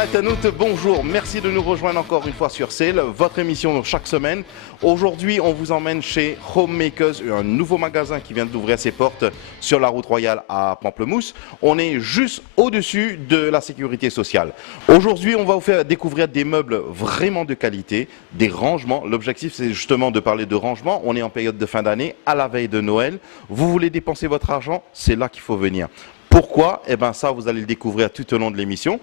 internautes, bonjour, merci de nous rejoindre encore une fois sur Sale, votre émission chaque semaine. Aujourd'hui, on vous emmène chez Homemakers, un nouveau magasin qui vient d'ouvrir ses portes sur la route royale à Pamplemousse. On est juste au-dessus de la sécurité sociale. Aujourd'hui, on va vous faire découvrir des meubles vraiment de qualité, des rangements. L'objectif, c'est justement de parler de rangement. On est en période de fin d'année, à la veille de Noël. Vous voulez dépenser votre argent, c'est là qu'il faut venir. Pourquoi? Eh bien ça, vous allez le découvrir tout au long de l'émission.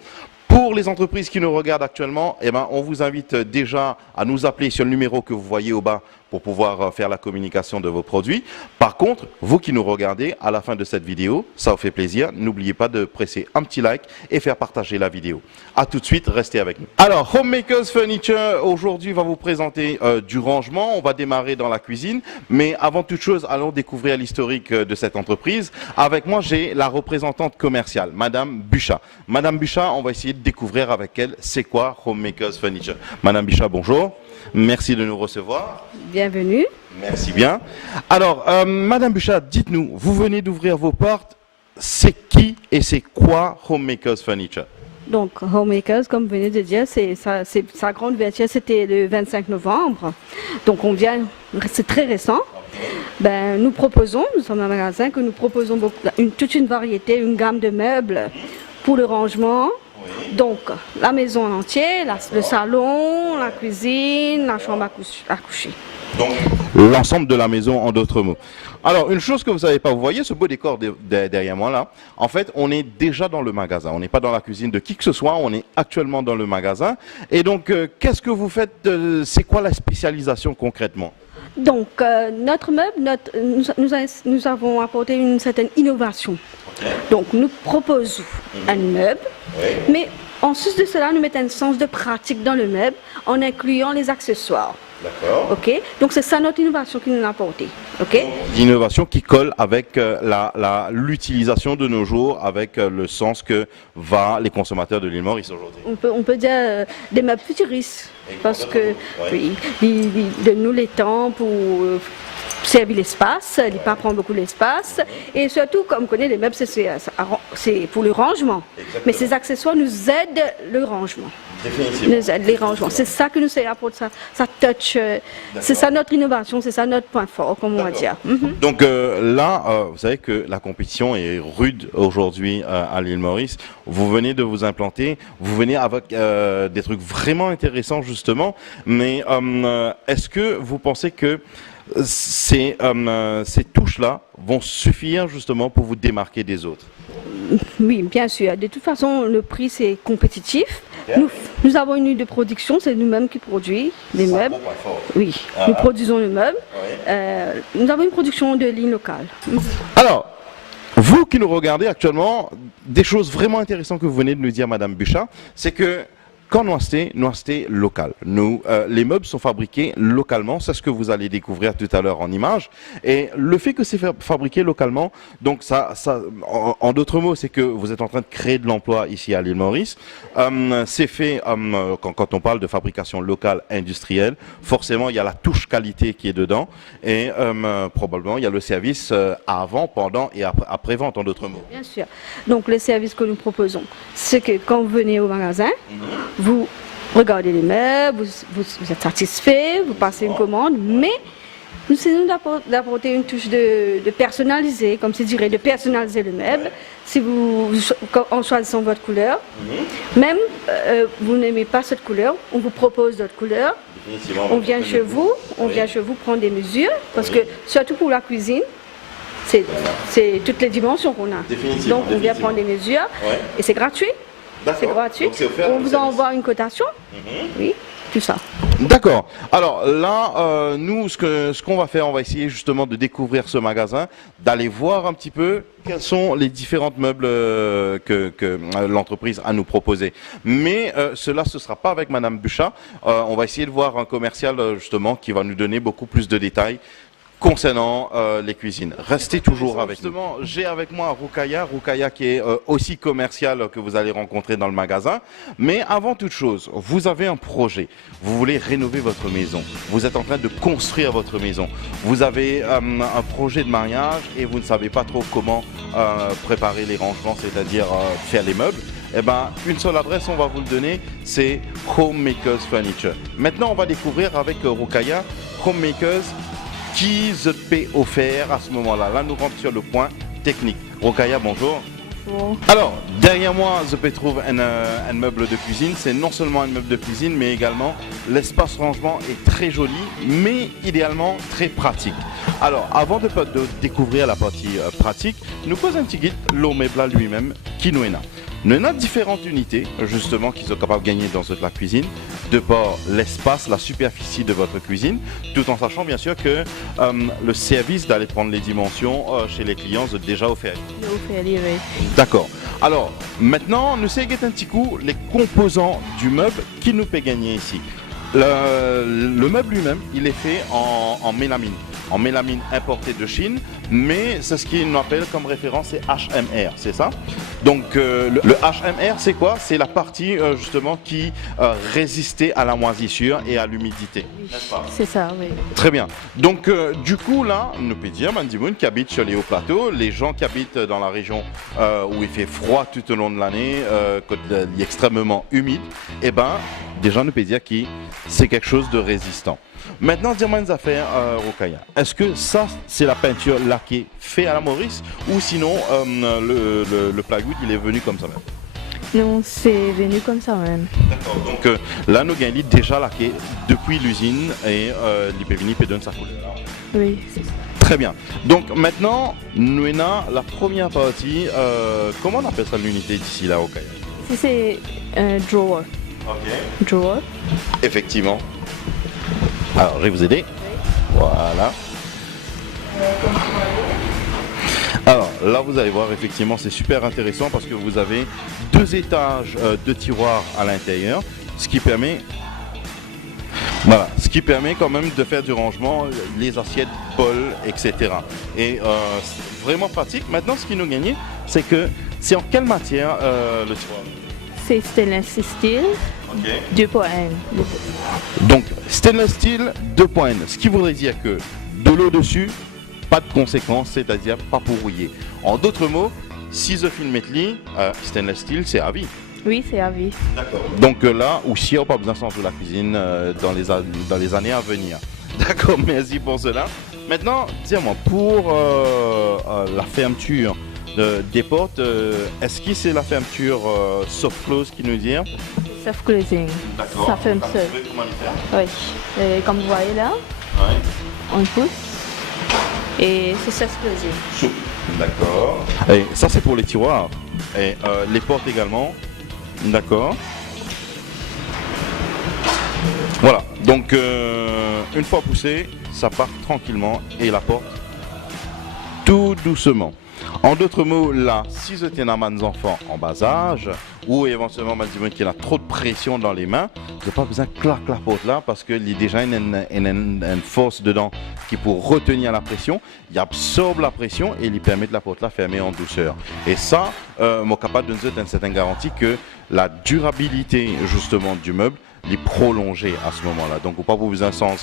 Pour les entreprises qui nous regardent actuellement, eh ben, on vous invite déjà à nous appeler sur le numéro que vous voyez au bas pour pouvoir faire la communication de vos produits. Par contre, vous qui nous regardez, à la fin de cette vidéo, ça vous fait plaisir, n'oubliez pas de presser un petit like et faire partager la vidéo. A tout de suite, restez avec nous. Alors, Homemakers Furniture, aujourd'hui, va vous présenter du rangement. On va démarrer dans la cuisine. Mais avant toute chose, allons découvrir l'historique de cette entreprise. Avec moi, j'ai la représentante commerciale, Madame Buchat. Madame Buchat, on va essayer de découvrir avec elle, c'est quoi Homemakers Furniture. Madame Buchat, bonjour. Merci de nous recevoir. Bienvenue. Merci bien. Alors, Madame Buchat, dites-nous, vous venez d'ouvrir vos portes. C'est qui et c'est quoi Homemakers Furniture? Donc, Homemakers, comme vous venez de dire, sa grande ouverture, c'était le 25 novembre. Donc, c'est très récent. Ben, nous sommes un magasin que nous proposons toute une variété, une gamme de meubles pour le rangement. Donc, la maison en entier, le salon, la cuisine, la chambre à coucher. Donc, l'ensemble de la maison, en d'autres mots. Alors, une chose que vous ne savez pas, vous voyez ce beau décor derrière moi là. En fait, on est déjà dans le magasin. On n'est pas dans la cuisine de qui que ce soit. On est actuellement dans le magasin. Et donc, qu'est-ce que vous faites? C'est quoi la spécialisation concrètement? Donc, notre meuble, nous avons apporté une certaine innovation. Donc, nous proposons un meuble, mais en sus de cela, nous mettons un sens de pratique dans le meuble en incluant les accessoires. D'accord. Ok. Donc, c'est ça notre innovation qui nous a apporté. Ok. L'innovation qui colle avec l'utilisation de nos jours, avec le sens que les consommateurs de l'île Maurice aujourd'hui. On peut dire des meubles futuristes, parce que de nous les temps pour servir l'espace, il pas prendre beaucoup d'espace, et surtout, comme on connaît les meubles, c'est pour le rangement. Exactement. Mais ces accessoires nous aident le rangement. Définitivement. Nous aident les rangements. C'est ça que nous apporte ça touch. C'est ça notre innovation, c'est ça notre point fort, comme on va dire. Donc là, vous savez que la compétition est rude aujourd'hui à l'île Maurice. Vous venez de vous implanter, vous venez avec des trucs vraiment intéressants justement, mais est-ce que vous pensez que ces touches-là vont suffire justement pour vous démarquer des autres? Oui, bien sûr. De toute façon, le prix, c'est compétitif. Nous avons une unité de production, c'est nous-mêmes qui produisons les meubles. Oui, nous produisons le meuble. Nous avons une production de ligne locale. Alors, vous qui nous regardez actuellement, des choses vraiment intéressantes que vous venez de nous dire, Madame Buchat, c'est que quand Noisseté local. Les meubles sont fabriqués localement, c'est ce que vous allez découvrir tout à l'heure en images. Et le fait que c'est fabriqué localement, donc en d'autres mots, c'est que vous êtes en train de créer de l'emploi ici à l'île Maurice. C'est fait, quand on parle de fabrication locale industrielle, forcément il y a la touche qualité qui est dedans. Et probablement il y a le service avant, pendant et après vente en d'autres mots. Bien sûr. Donc le service que nous proposons, c'est que quand vous venez au magasin, vous regardez les meubles, vous êtes satisfait, vous passez une commande, mais nous essayons d'apporter une touche de personnaliser, comme je dirais, de personnaliser le meuble. Si en choisissant votre couleur, même vous n'aimez pas cette couleur, on vous propose d'autres couleurs. On vient chez vous, prendre des mesures, parce que surtout pour la cuisine, c'est toutes les dimensions qu'on a. Donc on vient prendre des mesures et c'est gratuit. C'est gratuit. On vous envoie une cotation. Oui, tout ça. D'accord. Alors là, nous, ce qu'on va faire, on va essayer justement de découvrir ce magasin, d'aller voir un petit peu quels sont les différents meubles que l'entreprise a nous proposé. Mais cela, ce ne sera pas avec Madame Buchat. On va essayer de voir un commercial justement qui va nous donner beaucoup plus de détails concernant les cuisines. Restez toujours avec nous. J'ai avec moi Roukaya qui est aussi commercial que vous allez rencontrer dans le magasin. Mais avant toute chose, vous avez un projet. Vous voulez rénover votre maison. Vous êtes en train de construire votre maison. Vous avez un projet de mariage et vous ne savez pas trop comment préparer les rangements, c'est-à-dire faire les meubles. eh ben, une seule adresse, on va vous le donner, c'est Homemakers Furniture. Maintenant, on va découvrir avec Rokhaya Homemakers qui se peut offert à ce moment-là. Là, nous rentrons sur le point technique. Rokhaya, bonjour. Bon. Alors, derrière moi, je peux trouver un meuble de cuisine. C'est non seulement un meuble de cuisine, mais également l'espace rangement est très joli, mais idéalement très pratique. Alors, avant de découvrir la partie pratique, nous pose un petit guide, le meuble lui-même, qui nous est là. Nous avons différentes unités, justement, qui sont capables de gagner dans la cuisine, de par l'espace, la superficie de votre cuisine, tout en sachant bien sûr que le service d'aller prendre les dimensions chez les clients est déjà offert. Oui. D'accord. Alors, maintenant, nous allons un petit coup les composants du meuble qui nous peut gagner ici. Le meuble lui-même, il est fait en mélamine importée de Chine, mais c'est ce qu'il nous appelle comme référence, c'est HMR, c'est ça? Donc le HMR, c'est quoi? C'est la partie justement qui résistait à la moisissure et à l'humidité. C'est ça, oui. Très bien. Donc du coup là, nous peut dire, Mandimoun qui habite sur les hauts plateaux, les gens qui habitent dans la région où il fait froid tout au long de l'année, quand il est extrêmement humide, eh ben déjà nous peut dire que c'est quelque chose de résistant. Maintenant, dis-moi une affaire, Rokhaya. Est-ce que ça, c'est la peinture laquée faite à la Maurice ou sinon le plywood, il est venu comme ça même? Non, c'est venu comme ça même. D'accord. Donc là, nous gagnons déjà laqué depuis l'usine et l'IPVNI peut donner sa couleur. Oui, c'est ça. Très bien. Donc maintenant, nous avons la première partie. Comment on appelle ça l'unité d'ici là, Rokhaya? C'est un drawer. Ok. Drawer. Effectivement. Alors, je vais vous aider. Voilà. Alors, là, vous allez voir, effectivement, c'est super intéressant parce que vous avez 2 étages de tiroirs à l'intérieur, ce qui permet quand même de faire du rangement, les assiettes, bols, etc. Et c'est vraiment pratique. Maintenant, ce qui nous gagne, c'est que c'est en quelle matière le tiroir? C'est stainless steel. Ok. 2.1. Donc, stainless steel 2.1, ce qui voudrait dire que de l'eau dessus, pas de conséquences, c'est-à-dire pas pour rouiller. En d'autres mots, si je filme stainless steel, c'est à vie. Oui, c'est à vie. D'accord. Donc là, ou si on n'a pas besoin de changer la cuisine dans les années à venir. D'accord, merci pour cela. Maintenant, dis-moi, pour la fermeture des portes, est-ce que c'est la fermeture soft close qui nous dit? Soft closing. D'accord. Ça ferme seul. Comment le faire? Oui. Et comme vous voyez là, Ouais. on pousse. Et c'est soft closing. Souple. D'accord. Et ça, c'est pour les tiroirs. Et les portes également. D'accord. Voilà. Donc, une fois poussé, ça part tranquillement et la porte tout doucement. En d'autres mots, là, si vous êtes un enfant en bas âge, ou éventuellement, qui a trop de pression dans les mains, vous n'avez pas besoin de claquer la porte là, parce qu'il y a déjà une force dedans qui, pour retenir la pression, il absorbe la pression et il permet de la porte là fermer en douceur. Et ça, moi, capable de nous donner une certaine garantie que la durabilité, justement, du meuble, est prolongée à ce moment-là. Donc, vous n'avez pas besoin sans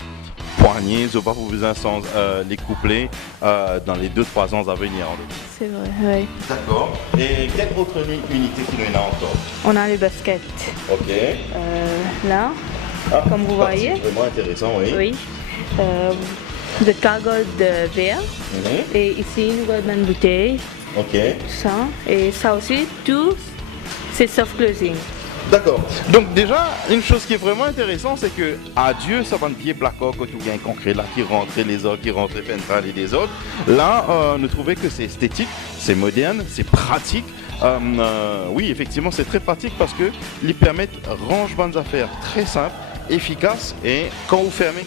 poignées, vous n'avez pas besoin sans les coupler dans les 2-3 ans à venir. C'est vrai, oui. D'accord. Et quelle autre unité qui nous est là encore? On a les baskets. Ok. Là, comme vous voyez. C'est vraiment intéressant, oui. Oui. De cargo de verre. Et ici, nous avons une bouteille. Ok. Tout ça. Et ça aussi, tout, c'est soft closing. D'accord. Donc déjà, une chose qui est vraiment intéressante, c'est que adieu, ça va de pied placard quand tu viens concret là qui rentre les autres, qui rentre les fenêtres et des autres. Là, nous trouvons que c'est esthétique, c'est moderne, c'est pratique. Oui, effectivement, c'est très pratique parce que ils permettent rangement d'affaires très simple, efficace et quand vous fermez,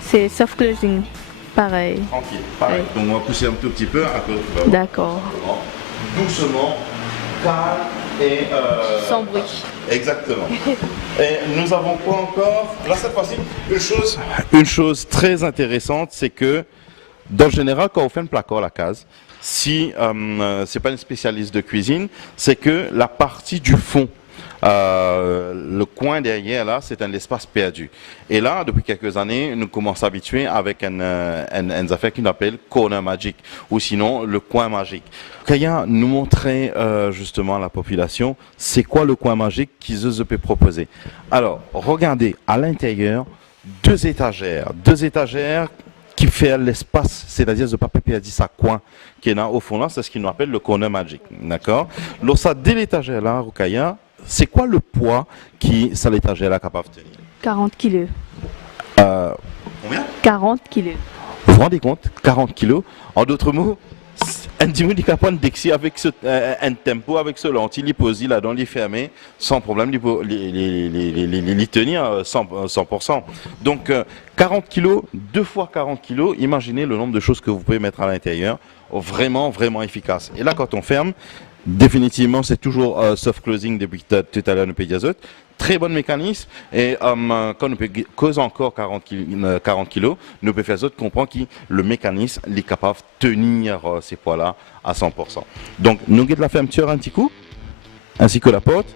c'est soft closing, pareil. Tranquille, pareil. Oui. Donc on va pousser un tout petit peu à cause de D'accord. doucement, calme et sans bruit. Exactement. Et nous avons quoi encore? Là, cette fois-ci, une chose très intéressante, c'est que, dans le général, quand on fait un placard à la case, si c'est pas une spécialiste de cuisine, c'est que la partie du fond le coin derrière là, c'est un espace perdu. Et là, depuis quelques années, nous commençons à s'habituer avec une affaire qu'on appelle Corner Magic, ou sinon le coin magique. Kaya nous montrait justement à la population, c'est quoi le coin magique qu'ils peuvent proposer. Alors, regardez à l'intérieur, deux étagères qui fait l'espace, c'est-à-dire de papier perdu sa coin qui est là au fond là, c'est ce qu'on appelle le corner magic, d'accord? Donc ça, dès l'étagère là, Rukaya, c'est quoi le poids qui ça l'étagère là capable de tenir? 40 kilos. Combien? 40 kilos. Vous vous rendez compte? 40 kilos. En d'autres mots, un dimanche qui capable d'exer avec un tempo, avec ce lentille, il pose là dans les fermé, sans problème, les tenir 100%. Donc 40 kilos, 2 fois 40 kilos, imaginez le nombre de choses que vous pouvez mettre à l'intérieur, vraiment, vraiment efficace. Et là, quand on ferme, définitivement, c'est toujours soft closing depuis tout à l'heure, nous pédiazote. Très bon mécanisme. Et quand nous cause encore 40 kilos, nous pouvons faire autre comprendre que le mécanisme est capable de tenir ces poids-là à 100%. Donc, nous guidons la fermeture un petit coup, ainsi que la porte.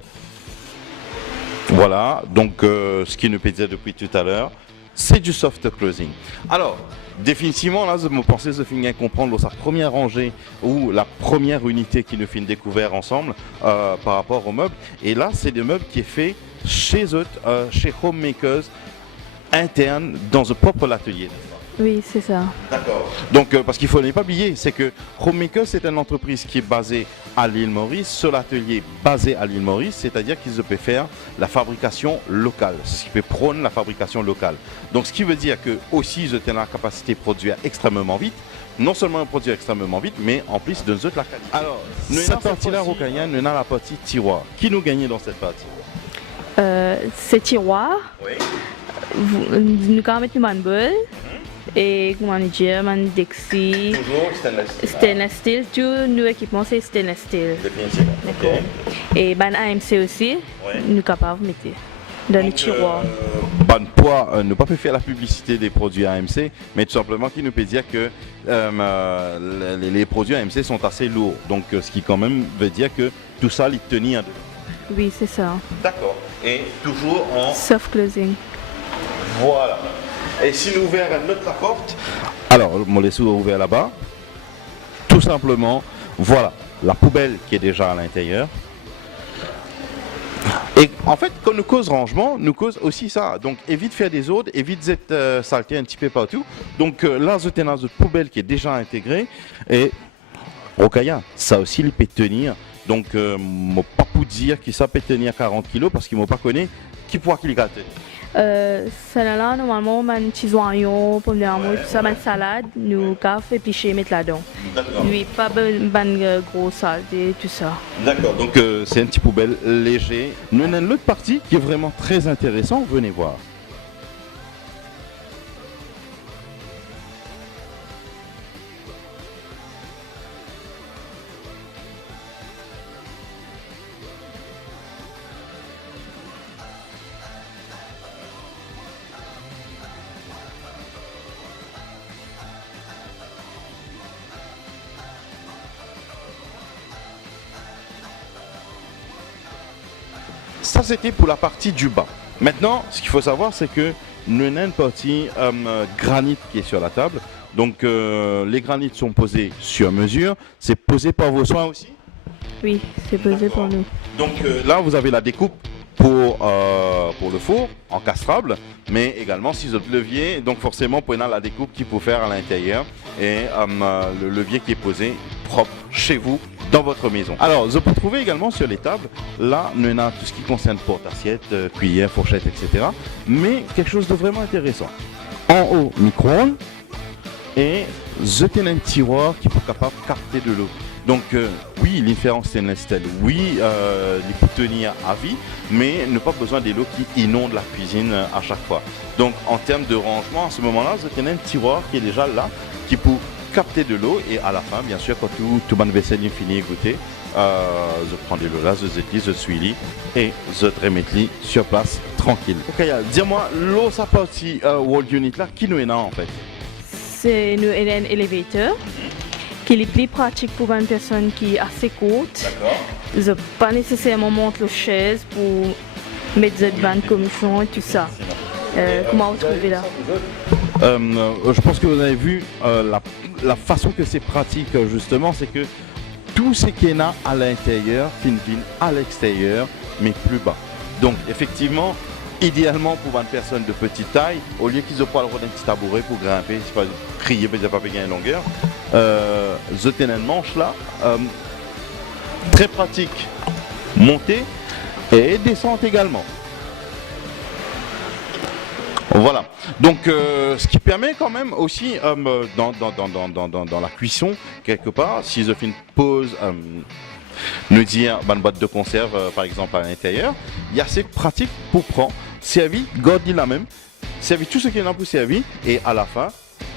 Voilà. Donc, ce qui nous peut dire depuis tout à l'heure, c'est du soft closing. Alors, définitivement, là, je me pensais que je comprendre sa première rangée ou la première unité qui nous fait une découverte ensemble par rapport aux meubles. Et là, c'est des meubles qui est fait chez eux, chez Homemakers, interne, dans un propre atelier. Oui, c'est ça. D'accord. Donc, parce qu'il ne faut pas oublier, c'est que Homemakers, c'est une entreprise qui est basée à l'île Maurice, sur l'atelier basé à l'île Maurice, c'est-à-dire qu'ils peuvent faire la fabrication locale, ce qui peut prôner la fabrication locale. Donc, ce qui veut dire que aussi, ils ont la capacité de produire extrêmement vite. Non seulement produire extrêmement vite, mais en plus de la qualité. Alors, cette partie-là, Rokaya, nous avons la partie tiroir. Qui nous gagne dans cette partie? Ces tiroirs, oui. Nous avons mis une boule et comment dire, un Dixie, stainless steel, tous nos équipements c'est stainless steel. Définitivement. D'accord. Et ban AMC aussi, nous sommes capables de mettre dans les tiroirs. Ban poids, ne pas faire la publicité des produits AMC, mais tout simplement qui nous peut dire que les produits AMC sont assez lourds. Donc ce qui quand même veut dire que tout ça, il tenir. Oui, c'est ça. D'accord. Et toujours en soft closing. Voilà. Et si nous ouvrons notre la porte, alors on laisse ouvert là-bas. Tout simplement, voilà la poubelle qui est déjà à l'intérieur. Et en fait, quand nous cause rangement, nous cause aussi ça. Donc évite de faire des ordres, évite cette saleté un petit peu partout. Donc là, je tenais une poubelle qui est déjà intégrée. Et Rokaya, ça aussi, il peut tenir. Donc, je ne peux pas pour dire que ça peut tenir 40 kg parce qu'il ne m'a pas connu qui poids qu'il a tenu. Celle-là, normalement, on a un petit oignon, pomme d'amour, tout ça, une salade, nous café, épluché, mettre là-dedans. D'accord. Oui, pas de gros saleté, tout ça. D'accord, donc c'est un petit poubelle léger. Nous avons une autre partie qui est vraiment très intéressante, venez voir. Ça, c'était pour la partie du bas. Maintenant, ce qu'il faut savoir, c'est que nous avons une partie granit qui est sur la table. Donc, les granites sont posés sur mesure. C'est posé par vos soins aussi? Oui, c'est posé pour nous. Donc, là, vous avez la découpe pour le four encastrable, mais également 6 autres leviers. Donc, forcément, vous la découpe qu'il faut faire à l'intérieur et le levier qui est posé propre chez vous, dans votre maison. Alors, vous pouvez trouver également sur les tables, là, nous avons tout ce qui concerne porte-assiette, cuillère, fourchette, etc. Mais quelque chose de vraiment intéressant. En haut, micro-ondes et jeter un tiroir qui peut capable de capter de l'eau. Donc, oui, l'inférence stainless steel, oui, il peut tenir à vie, mais ne pas besoin de l'eau qui inonde la cuisine à chaque fois. Donc, en termes de rangement, à ce moment-là, vous avez un tiroir qui est déjà là, qui peut capter de l'eau et à la fin, bien sûr, quand tout bonne vaisselle est fini et goûté, je prends de l'eau là, je suis et je remets sur place tranquille. Ok, dis-moi, l'eau, ça partie wall unit là, qui nous est là en fait? C'est nous un élévateur qui est plus pratique pour une personne qui est assez courte. D'accord. Je n'ai pas nécessairement monter la chaise pour mettre cette vanne comme fond et tout ça. Comment vous trouvez là? Je pense que vous avez vu la façon que c'est pratique justement, c'est que tout ce qu'il y a à l'intérieur vient à l'extérieur, mais plus bas. Donc effectivement, idéalement pour une personne de petite taille, au lieu qu'ils n'aient pas le droit d'un petit tabouret pour grimper, c'est pas crier, mais pas gagner une longueur, je tenais une manche là, très pratique, monter et descendre également. Voilà, donc ce qui permet quand même aussi dans la cuisson, quelque part, si je fais une pause, nous dire une boîte de conserve par exemple à l'intérieur, il y a assez pratique pour prendre, servir, garder la même, servir tout ce qu'il y en a pour servir et à la fin,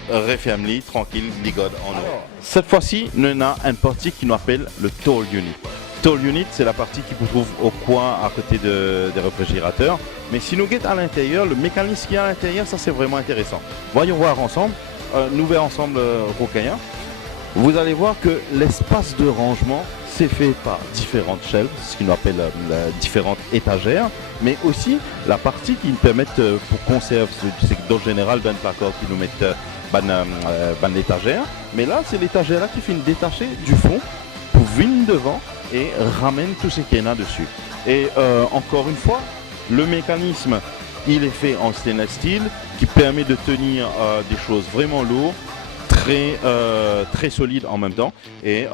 referme-les tranquille, les garde en eau. Cette fois-ci, nous avons une partie qui nous appelle le Tall Unit. Tall Unit, c'est la partie qui se trouve au coin à côté des réfrigérateurs. Mais si nous guettons à l'intérieur, le mécanisme qu'il y a à l'intérieur, ça c'est vraiment intéressant. Voyons voir ensemble, nous verrons ensemble Rokaya. Vous allez voir que l'espace de rangement c'est fait par différentes shelves, ce qu'on appelle différentes étagères, mais aussi la partie qui nous permet pour conserver, c'est dans général d'un placard qui nous mettent l'étagère. Mais là, c'est l'étagère là qui fait une détachée du fond pour venir devant et ramène tout ce qu'il y en a dessus. Et encore une fois, le mécanisme, il est fait en stainless steel qui permet de tenir des choses vraiment lourdes, très solides en même temps et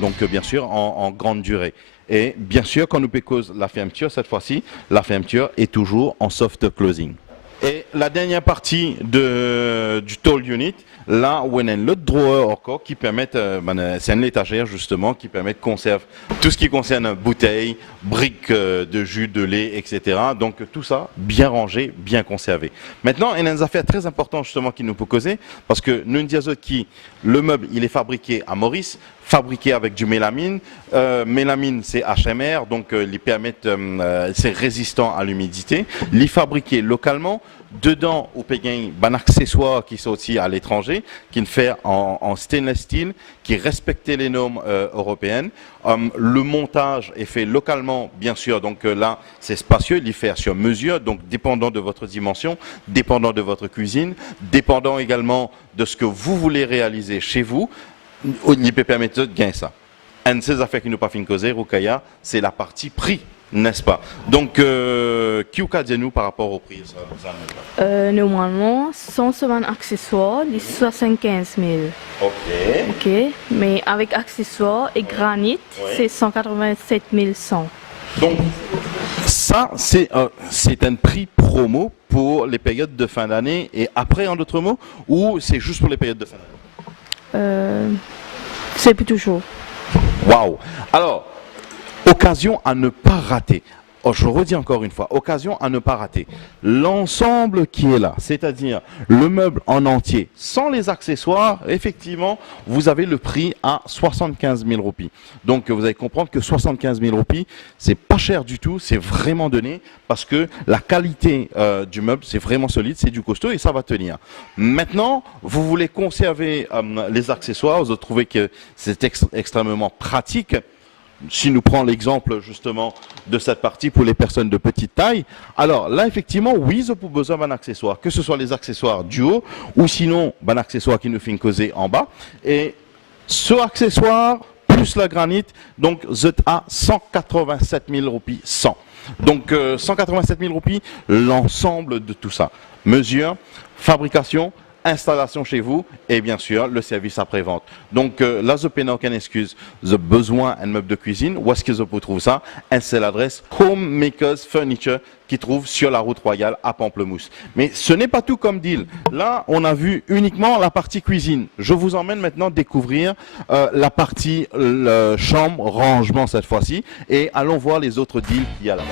donc bien sûr en grande durée. Et bien sûr, quand nous pécose la fermeture, cette fois-ci, la fermeture est toujours en soft closing. Et la dernière partie du Tall Unit, là où on a l'autre drawer encore qui permet, c'est une étagère justement qui permet de conserver tout ce qui concerne bouteilles, briques de jus, de lait, etc. Donc tout ça bien rangé, bien conservé. Maintenant, il y a une affaire très importante justement qui nous peut causer parce que nous disons que le meuble il est fabriqué à Maurice, fabriqué avec du mélamine. Mélamine c'est HMR, donc il permet, c'est résistant à l'humidité. Il est fabriqué localement. Dedans, au Péguin, un accessoire qui sont aussi à l'étranger, qui est fait en stainless steel, qui respecte les normes européennes. Le montage est fait localement, bien sûr. Donc là, c'est spacieux, il est fait sur mesure, donc dépendant de votre dimension, dépendant de votre cuisine, dépendant également de ce que vous voulez réaliser chez vous. Il peut permettre de gagner ça. Un de ces affaires qui nous pas fin causer, Rokaya, c'est la partie prix. N'est-ce pas? Donc, qui ou nous par rapport au prix normalement, sans ce accessoire, les 75 000. Ok. Mais avec accessoires et granit, c'est 187 100. Donc, ça, c'est un prix promo pour les périodes de fin d'année et après, en d'autres mots, ou c'est juste pour les périodes de fin d'année? C'est pour toujours. Waouh! Alors, occasion à ne pas rater. Oh, je redis encore une fois, occasion à ne pas rater. L'ensemble qui est là, c'est-à-dire le meuble en entier, sans les accessoires, effectivement, vous avez le prix à 75 000 roupies. Donc, vous allez comprendre que 75 000 roupies, c'est pas cher du tout, c'est vraiment donné, parce que la qualité du meuble, c'est vraiment solide, c'est du costaud et ça va tenir. Maintenant, vous voulez conserver les accessoires, vous trouvez que c'est extrêmement pratique. Si nous prenons l'exemple justement de cette partie pour les personnes de petite taille, alors là effectivement oui, ils ont besoin d'un accessoire, que ce soit les accessoires du haut ou sinon un accessoire qui nous fait causer en bas. Et ce accessoire plus la granite, donc vous êtes à 187 000 roupies 100. Donc 187 000 roupies, l'ensemble de tout ça. Mesure, fabrication, installation chez vous et bien sûr le service après-vente. Donc là, je n'ai aucune excuse. J'ai besoin d'un meuble de cuisine. Où est-ce que je peux trouver ça? C'est l'adresse Homemakers Furniture qui trouve sur la route royale à Pamplemousse. Mais ce n'est pas tout comme deal. Là, on a vu uniquement la partie cuisine. Je vous emmène maintenant découvrir la partie chambre, rangement cette fois-ci et allons voir les autres deals qu'il y a là-bas.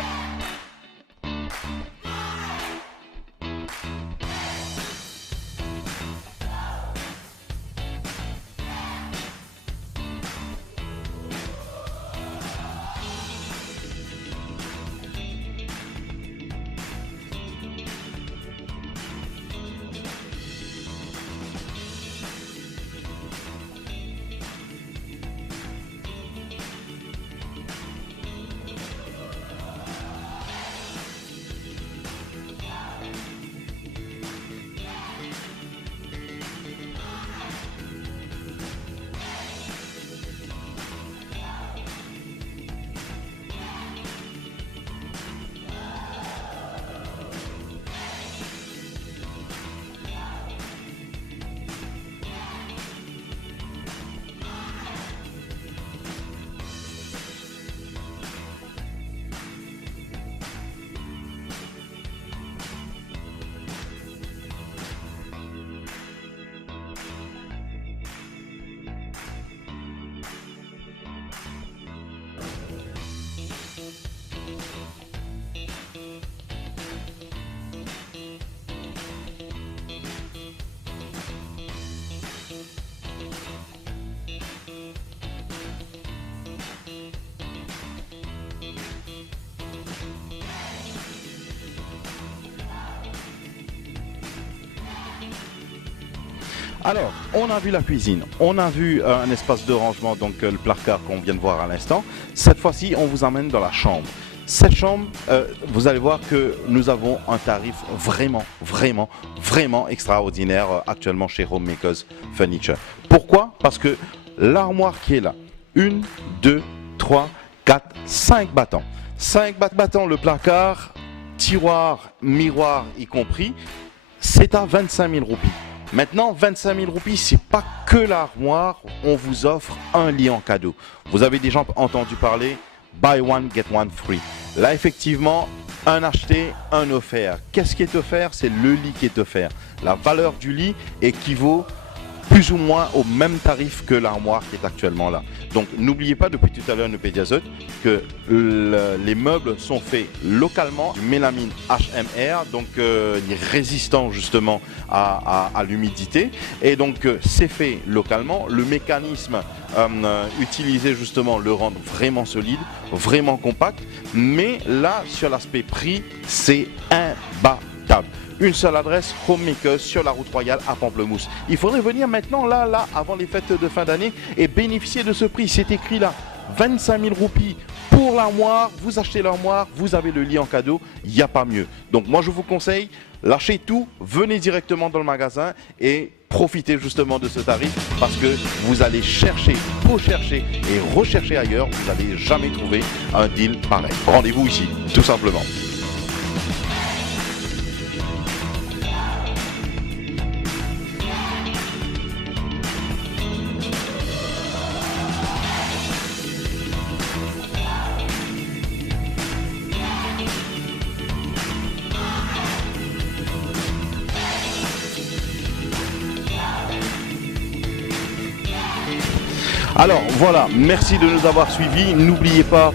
Alors, on a vu la cuisine, on a vu un espace de rangement, donc le placard qu'on vient de voir à l'instant. Cette fois-ci, on vous emmène dans la chambre. Cette chambre, vous allez voir que nous avons un tarif vraiment extraordinaire actuellement chez Homemakers Furniture. Pourquoi? Parce que l'armoire qui est là, 1, 2, 3, 4, 5 battants. 5 battants, le placard, tiroir, miroir y compris, c'est à 25 000 roupies. Maintenant, 25 000 roupies, c'est pas que l'armoire, on vous offre un lit en cadeau. Vous avez déjà entendu parler Buy one, get one free. Là, effectivement, un acheté, un offert. Qu'est-ce qui est offert? C'est le lit qui est offert. La valeur du lit équivaut plus ou moins au même tarif que l'armoire qui est actuellement là. Donc n'oubliez pas depuis tout à l'heure, Pédiazote, que les meubles sont faits localement, du mélamine HMR, donc il est résistant justement à l'humidité. Et donc c'est fait localement. Le mécanisme utilisé justement le rend vraiment solide, vraiment compact. Mais là, sur l'aspect prix, c'est imbattable. Une seule adresse, Homemakers, sur la route royale à Pamplemousse. Il faudrait venir maintenant, là, avant les fêtes de fin d'année et bénéficier de ce prix. C'est écrit là, 25 000 roupies pour l'armoire. Vous achetez l'armoire, vous avez le lit en cadeau, il n'y a pas mieux. Donc moi, je vous conseille, lâchez tout, venez directement dans le magasin et profitez justement de ce tarif parce que vous allez chercher, rechercher et rechercher ailleurs. Vous n'allez jamais trouver un deal pareil. Rendez-vous ici, tout simplement. Alors voilà, merci de nous avoir suivis. N'oubliez pas,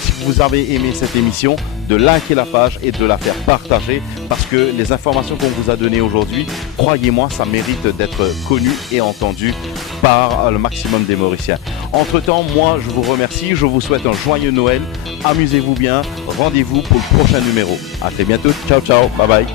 si vous avez aimé cette émission, de liker la page et de la faire partager parce que les informations qu'on vous a données aujourd'hui, croyez-moi, ça mérite d'être connu et entendu par le maximum des Mauriciens. Entre-temps, moi, je vous remercie. Je vous souhaite un joyeux Noël. Amusez-vous bien. Rendez-vous pour le prochain numéro. À très bientôt. Ciao, ciao. Bye bye.